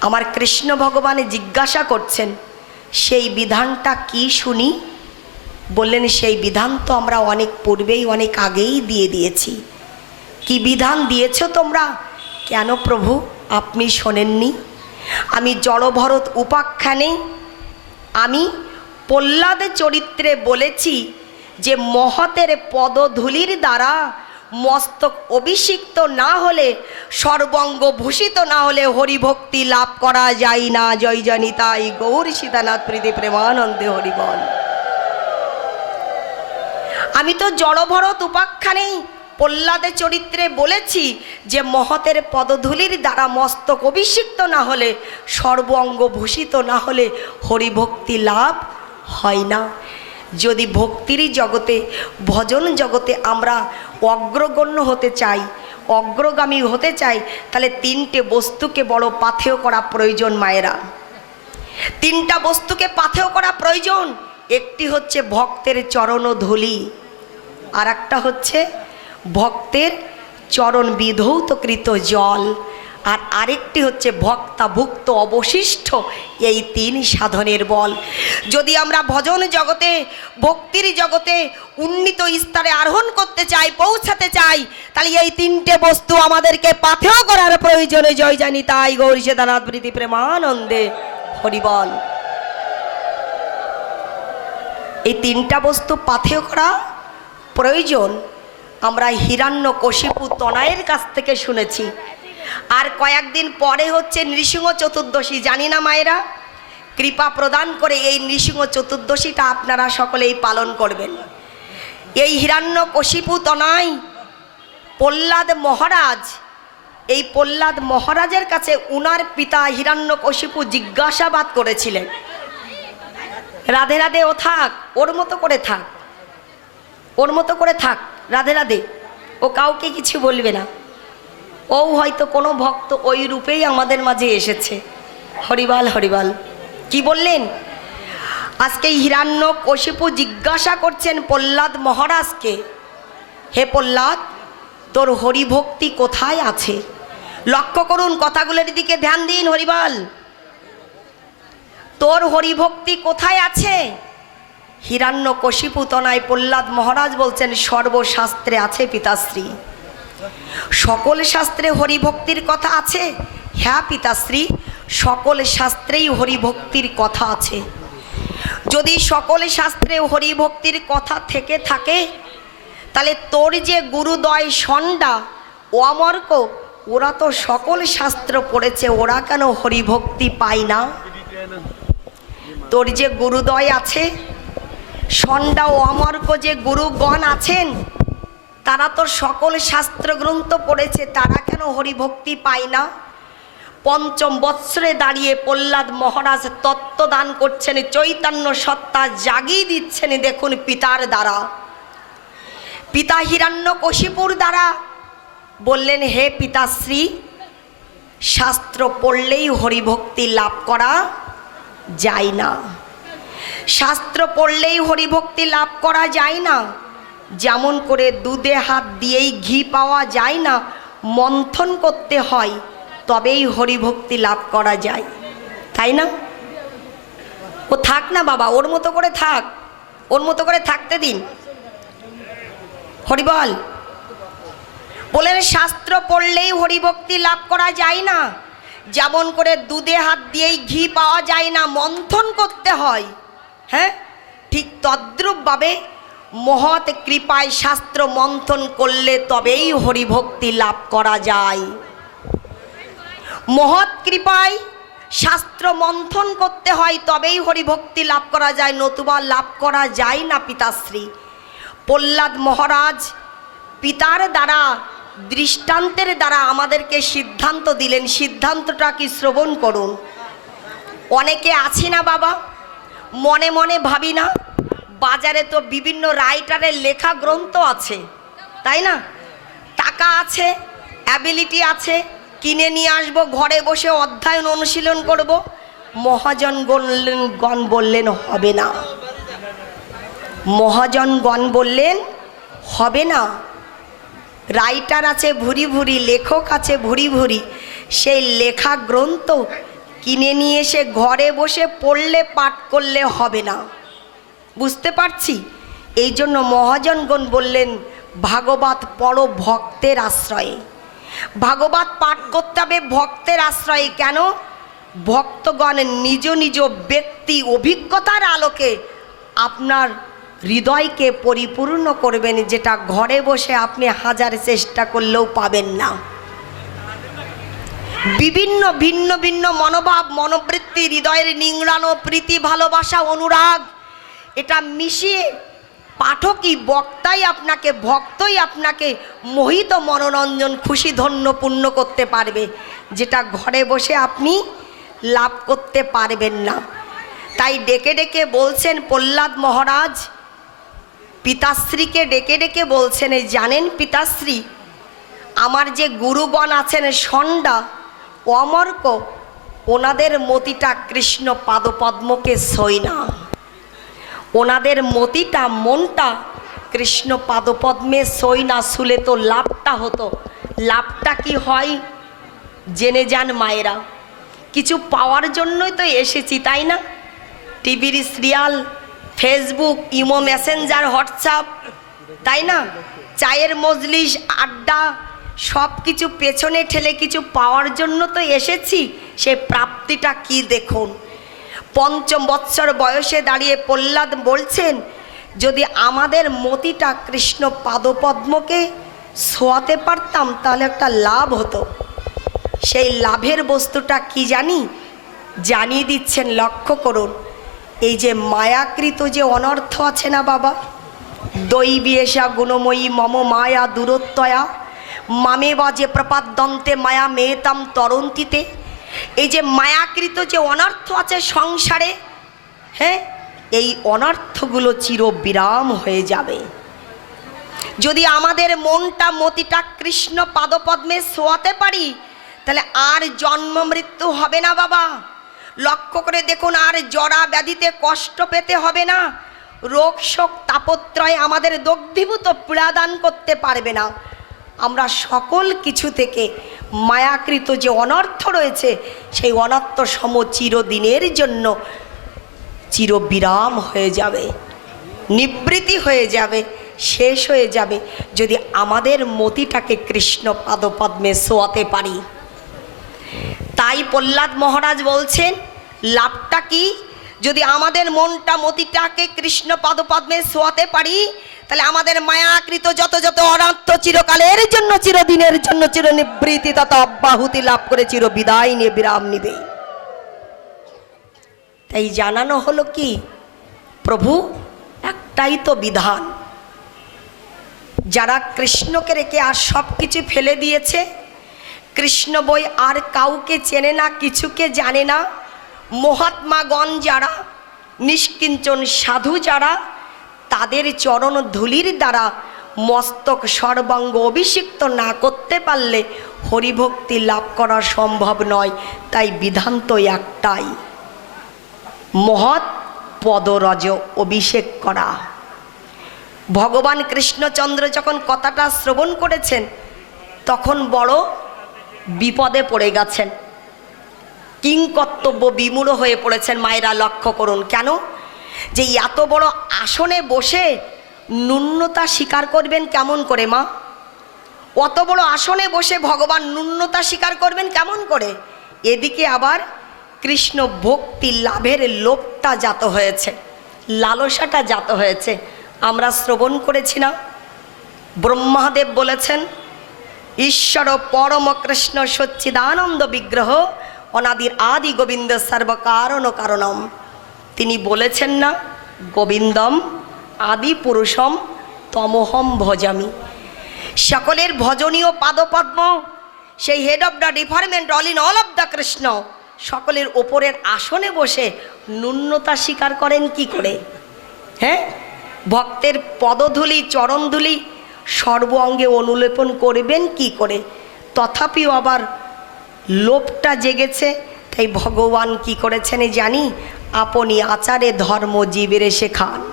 আমার কৃষ্ণ ভগবান জিজ্ঞাসা করছেন, সেই বিধানটা কি শুনি? বললেন, সেই বিধান তো আমরা অনেক পূর্বেই, অনেক আগেই দিয়ে দিয়েছি। কি বিধান দিয়েছ তোমরা? কেন প্রভু, আপনি শোনেননি। আমি জড়ভরত উপাখ্যানে, আমি প্রহ্লাদের চরিত্রে বলেছি যে মহতের পদধূলির দ্বারা মস্তক অভিষিক্ত না হলে, সর্বঙ্গ ভূষিত না হলে হরিভক্তি লাভ করা যায় না। জয় জনিতাই গৌর সীতানাথ প্রীতি প্রেমানন্দে হরিবল। আমি তো জড়ভরত উপাখ্যানেই প্রহ্লাদের চরিত্রে বলেছি যে, মহতের পদধূলির দ্বারা মস্তক অভিষিক্ত না হলে সর্ব অঙ্গ ভূষিত না হলে হরিভক্তি লাভ হয় না। যদি ভক্তিরই জগতে, ভজন জগতে আমরা অগ্রগণ্য হতে চাই, অগ্রগামী হতে চাই, তাহলে তিনটে বস্তুকে বড় পাথেয় করা প্রয়োজন মায়েরা। তিনটা বস্তুকে পাথেয় করা প্রয়োজন। একটি হচ্ছে ভক্তের চরণ ধুলি আর হচ্ছে ভক্তের চরণ বিধৌতকৃত জল। আর আরেকটি হচ্ছে ভক্তাভুক্ত অবশিষ্ট, এই তিন সাধনের বল। যদি আমরা ভজন জগতে, ভক্তির জগতে উন্নীত স্তরে আরোহণ করতে চাই, পৌঁছাতে চাই, তাহলে এই তিনটে বস্তু আমাদেরকে পাথেয় করার প্রয়োজনে। জয় জানি তাই, গৌরী সেদানাথ প্রীতি প্রেমানন্দে হরিবল। এই তিনটা বস্তু পাথেয় করা প্রয়োজন। আমরা হিরান্য কশিপু তনয়ের কাছ থেকে শুনেছি আর কয়েকদিন পরে হচ্ছে নৃসিংহ চতুর্দশী, জানি না মায়েরা? কৃপা প্রদান করে এই নৃসিংহ চতুর্দশীটা আপনারা সকলেই পালন করবেন। এই হিরান্য কশিপু তনয় প্রহ্লাদ মহারাজ, এই প্রহ্লাদ মহারাজের কাছে উনার পিতা হিরান্য কশিপু জিজ্ঞাসাবাদ করেছিলেন। রাধে রাধে, ও থাক, ওর মতো করে থাক, ওর মতো করে থাক, রাধে রাধে, ও কাউকে কিছু বলবে না। ও হয়তো কোনো ভক্ত ওই রূপেই আমাদের মাঝে এসেছে। হরিবাল হরিবাল, কি বললেন? আজকে হিরান্য কশিপু জিজ্ঞাসা করছেন প্রহ্লাদ মহারাজকে, হে প্রহ্লাদ, তোর হরিভক্তি কোথায় আছে? লক্ষ্য করুন কথাগুলোর দিকে ধ্যান দিন, হরিবাল। তোর হরিভক্তি কোথায় আছে? হিরান্য কশিপুতনায় প্রহ্লাদ মহারাজ বলছেন, সর্বশাস্ত্রে আছে পিতাশ্রী। সকল শাস্ত্রে হরিভক্তির কথা আছে? হ্যাঁ পিতাশ্রী, সকল শাস্ত্রেই হরিভক্তির কথা আছে। যদি সকল শাস্ত্রে হরিভক্তির কথা থেকে থাকে, তাহলে তোর যে গুরুদয় সন্ডা অমর্ক, ওরা তো সকল শাস্ত্র পড়েছে, ওরা কেন হরিভক্তি পায় না? তোর যে গুরুদয় আছে, সন্ডা ও অমর্ক যে গুরুগণ আছেন তারা তো সকল শাস্ত্র গ্রন্থ পড়েছে, তারা কেন হরিভক্তি পায় না? পঞ্চম বৎসরে দাঁড়িয়ে প্রহ্লাদ মহারাজ তত্ত্ব দান করছেন, চৈতন্য সত্তা জাগিয়ে দিচ্ছেন দেখুন পিতার দ্বারা। পিতা হিরান্য কশিপুর দ্বারা বললেন, হে পিতাশ্রী, শাস্ত্র পড়লেই হরিভক্তি লাভ করা যায় না। শাস্ত্র পড়লেই হরিভক্তি লাভ করা যায় না। যেমন করে দুধে হাত দিয়েই ঘি পাওয়া যায় না, মন্থন করতে হয়, তবেই হরিভক্তি লাভ করা যায়। তাই না? ও থাক না বাবা, ওর মতো করে থাক, ওর মতো করে থাকতে দিন। হরিবল বলেন, শাস্ত্র পড়লেই হরিভক্তি লাভ করা যায় না। যেমন করে দুধে হাত দিয়েই ঘি পাওয়া যায় না, মন্থন করতে হয়। হ্যাঁ? ঠিক তদ্রূপভাবে মহৎ কৃপায় শাস্ত্র মন্থন করলে তবেই হরিভক্তি লাভ করা যায়। মহৎ কৃপায় শাস্ত্র মন্থন করতে হয় তবেই হরিভক্তি লাভ করা যায়, নতুবা লাভ করা যায় না পিতাশ্রী। প্রহ্লাদ মহারাজ পিতার দ্বারা, দৃষ্টান্তের দ্বারা আমাদেরকে সিদ্ধান্ত দিলেন, সিদ্ধান্তটা কি শ্রবণ করুন। অনেকে আছি না বাবা? মনে মনে ভাবি না বাজারে তো বিভিন্ন রাইটারের লেখা গ্রন্থ আছে, তাই না? টাকা আছে অ্যাবিলিটি আছে, কিনে নিয়ে আসব, ঘরে বসে অধ্যয়ন, অনুশীলন করব। মহাজন বললেন গণ বললেন হবে না। মহাজন গণ বললেন, হবে না। রাইটার আছে ভুরি ভুরি, লেখক আছে ভুরি ভুরি। সেই লেখা গ্রন্থ কিনে নিয়ে এসে ঘরে বসে পড়লে, পাঠ করলে হবে না। বুঝতে পারছি? এই জন্য মহাজনগণ বললেন, ভাগবত পড়ো ভক্তের আশ্রয়ে। ভাগবত পাঠ করতে হবে ভক্তের আশ্রয়ে কেন? ভক্তগণ নিজ নিজ ব্যক্তি অভিজ্ঞতার আলোকে আপনার হৃদয়কে পরিপূর্ণ করবেন, যেটা ঘরে বসে আপনি হাজার চেষ্টা করলেও পাবেন না। বিভিন্ন, ভিন্ন ভিন্ন মনোভাব, মনোবৃত্তি, হৃদয়ের নিংড়ানো, প্রীতি, ভালোবাসা, অনুরাগ এটা মিশিয়ে পাঠকই, বক্তাই আপনাকে, ভক্তই আপনাকে মোহিত মনোরঞ্জন, খুশি ধন্য পূর্ণ করতে পারবে। যেটা ঘরে বসে আপনি লাভ করতে পারবেন না। তাই ডেকে ডেকে বলছেন, প্রহ্লাদ মহারাজ, পিতাশ্রীকে ডেকে ডেকে বলছেন জানেন পিতাশ্রী, আমার যে গুরুগণ আছেন সন্ডা, অমর্ক, ওনাদের মতিটা কৃষ্ণ পাদপদ্মকে সই না। ওনাদের মতিটা, মনটা কৃষ্ণ পাদপদ্মে সই না শুলে তো লাভটা হতো। লাভটা কি হয়? জেনে যান মায়েরা। কিছু পাওয়ার জন্যই তো এসেছি, তাই না? টিভির serial, Facebook, imo, messenger, WhatsApp, তাই না? চায়ের মজলিস, আড্ডা, সব কিছু পেছনে ঠেলে কিছু পাওয়ার জন্য তো এসেছি। সে প্রাপ্তিটা কি দেখুন? পঞ্চম বৎসর বয়সে দাঁড়িয়ে প্রহ্লাদ বলছেন, যদি আমাদের মতিটা কৃষ্ণ পাদপদ্মকে ছোঁয়াতে পারতাম, তাহলে একটা লাভ হতো। সেই লাভের বস্তুটা কি জানি? জানিয়ে দিচ্ছেন, লক্ষ্য করুন, এই যে মায়াকৃত যে অনর্থ আছে না বাবা, দৈবী এসা গুণময়ী মম মায়া দূরত্বয়া মামে বা যে প্রপাত দন্তে মায়া মেয়েতাম তরন্তিতে এই যে মায়াকৃত যে অনর্থ আছে সংসারে হ্যাঁ এই অনর্থগুলো চিরবিরাম হয়ে যাবে। যদি আমাদের মনটা মতিটা কৃষ্ণ পাদপদ্মে শোয়াতে পারি, তাহলে আর জন্ম মৃত্যু হবে না বাবা। লক্ষ্য করে দেখুন, আর জরা ব্যাধিতে কষ্ট পেতে হবে না। রোগ শোক, তাপত্রয় আমাদের দগ্ধীভূত পীড়াদান করতে পারবে না। আমরা সকল কিছু থেকে মায়াকৃত যে অনর্থ রয়েছে, সেই অনর্থ সম চিরদিনের জন্য চিরবিরাম হয়ে যাবে নিবৃত্তি হয়ে যাবে, শেষ হয়ে যাবে। যদি আমাদের মতিটাকে কৃষ্ণ পাদপদ্মে শোয়াতে পারি। তাই প্রহ্লাদ মহারাজ বলছেন, লাভটা কি? যদি আমাদের মনটা মতিটাকে কৃষ্ণ পাদপদ্মে শোয়াতে পারি, তাহলে আমাদের মায়াকৃত যত যত অনাত্ম চিরকালের জন্য, চিরদিনের জন্য চিরনিবৃত্তি তত অব্যাহুতি লাভ করে চির বিদায় নিয়ে বিরাম নিবে। তাই জানানো হলো কি, প্রভু, একটাই তো বিধান। যারা কৃষ্ণকে রেখে আর সব কিছু ফেলে দিয়েছে, কৃষ্ণ বই আর কাউকে চেনে না, কিছুকে জানে না মহাত্মাগণ যারা, নিষ্কিঞ্চন সাধু যারা, তাদের চরণ ধুলির দ্বারা মস্তক সর্বাঙ্গ অভিষিক্ত না করতে পারলে হরিভক্তি লাভ করা সম্ভব নয়। তাই বিধান তো একটাই, মহৎ পদরজ অভিষেক করা। ভগবান কৃষ্ণচন্দ্র যখন কথাটা শ্রবণ করেছেন, তখন বড় বিপদে পড়ে গেছেন। কিংকর্তব্য বিমূঢ় হয়ে পড়েছেন মায়েরা লক্ষ্য করুন। কেন? যে এত বড় আসনে বসে ন্যূনতা স্বীকার করবেন কেমন করে, মা? অত বড় আসনে বসে ভগবান ন্যূনতা স্বীকার করবেন কেমন করে? এদিকে আবার কৃষ্ণ ভক্তি লাভের লোভটা জাত হয়েছে, লালসাটা জাত হয়েছে। আমরা শ্রবণ করেছি না। ব্রহ্মাদেব বলেছেন, ঈশ্বর পরম কৃষ্ণ সচ্চিদানন্দ বিগ্রহ অনাদির আদি গোবিন্দ সর্বকারণ কারণম। তিনি বলেছেন না, গোবিন্দম আদি পুরুষম তমহম ভজামি। সকলের ভজনীয় পাদপদ্ম, সেই head of the department all in all of the Krishna, সকলের ওপরের আসনে বসে ন্যূনতা স্বীকার করেন কি করে? হ্যাঁ? ভক্তের পদধূলি, চরণধূলি সর্ব অঙ্গে অনুলেপন করবেন কি করে? তথাপিও আবার লোভটা জেগেছে, তাই ভগবান কি করেছেন জানি? আপনি আচারে ধর্ম জীবের শেখান।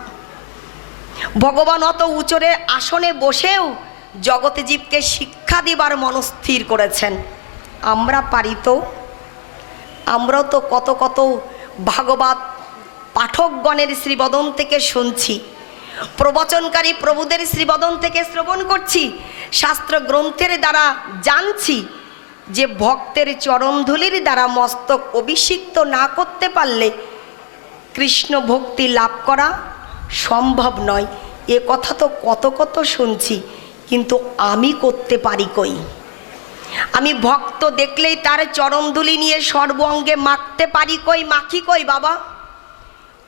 ভগবান অত উচরের আসনে বসেও জগতে জীবকে শিক্ষা দিবার মনস্থির করেছেন। আমরা পারি তো? আমরাও তো কত কত ভাগবত পাঠকগণের শ্রীবদন থেকে শুনছি। প্রবচনকারী প্রভুদের শ্রীবদন থেকে শ্রবণ করছি। শাস্ত্র গ্রন্থের দ্বারা জানছি। যে ভক্তের চরণধুলির দ্বারা মস্তক অভিষিক্ত না করতে পারলে কৃষ্ণ ভক্তি লাভ করা সম্ভব নয়। এ কথা তো কত কত শুনছি, কিন্তু আমি করতে পারি কই? আমি ভক্ত দেখলেই তার চরণধুলি নিয়ে সর্ব অঙ্গে মাখতে পারি কই, মাখি কই বাবা?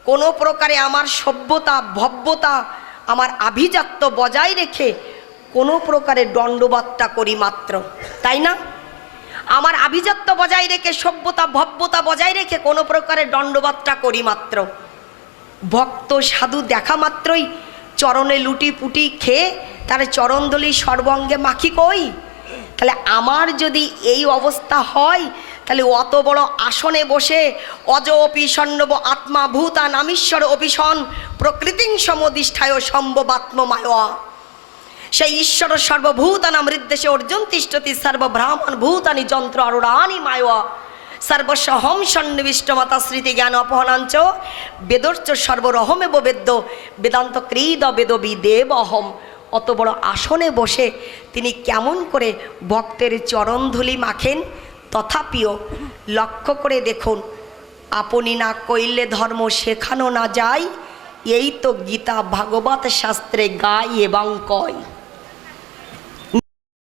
কোনো প্রকারে আমার সভ্যতা, ভব্যতা, আমার আভিজাত্য বজায় রেখে কোনো প্রকারে দণ্ডবাদটা করি মাত্র, তাই না? আমার আভিজাত্য বজায় রেখে, সভ্যতা, ভব্যতা বজায় রেখে কোনো প্রকারে দণ্ডবাদটা করি মাত্র। ভক্ত, সাধু দেখা মাত্রই চরণে লুটি পুটি খেয়ে তার চরণদলি সর্বঙ্গে মাখি কই? তাহলে আমার যদি এই অবস্থা হয়, তাহলে অত বড় আসনে বসে অজ অপিষণ্নব আত্মা ভূতা নামীশ্বর অপিষণ, প্রকৃতিং সমদিষ্ঠায় সম্ভবাত্মমায়া। সেই ঈশ্বর সর্বভূতানাম হৃদ্দেশে অর্জুন তিষ্ঠতি সর্বব্রাহ্মণ ভূতানি যন্ত্র অরুণানি মায়া। সর্বস্ব হম সন্নিবিষ্ট মাতা স্মৃতি জ্ঞান অপহনাঞ্চ, বেদর্চ সর্বরহমেব বেদ্য, বেদান্ত ক্রীদ বেদ বিদেব অহম। অত বড় আসনে বসে তিনি কেমন করে ভক্তের চরণধুলি মাখেন, তথাপিও লক্ষ্য করে দেখুন, আপনি না কইলে ধর্ম শেখানো না যায়, এই তো গীতা ভাগবত শাস্ত্রে গাই এবং কয়।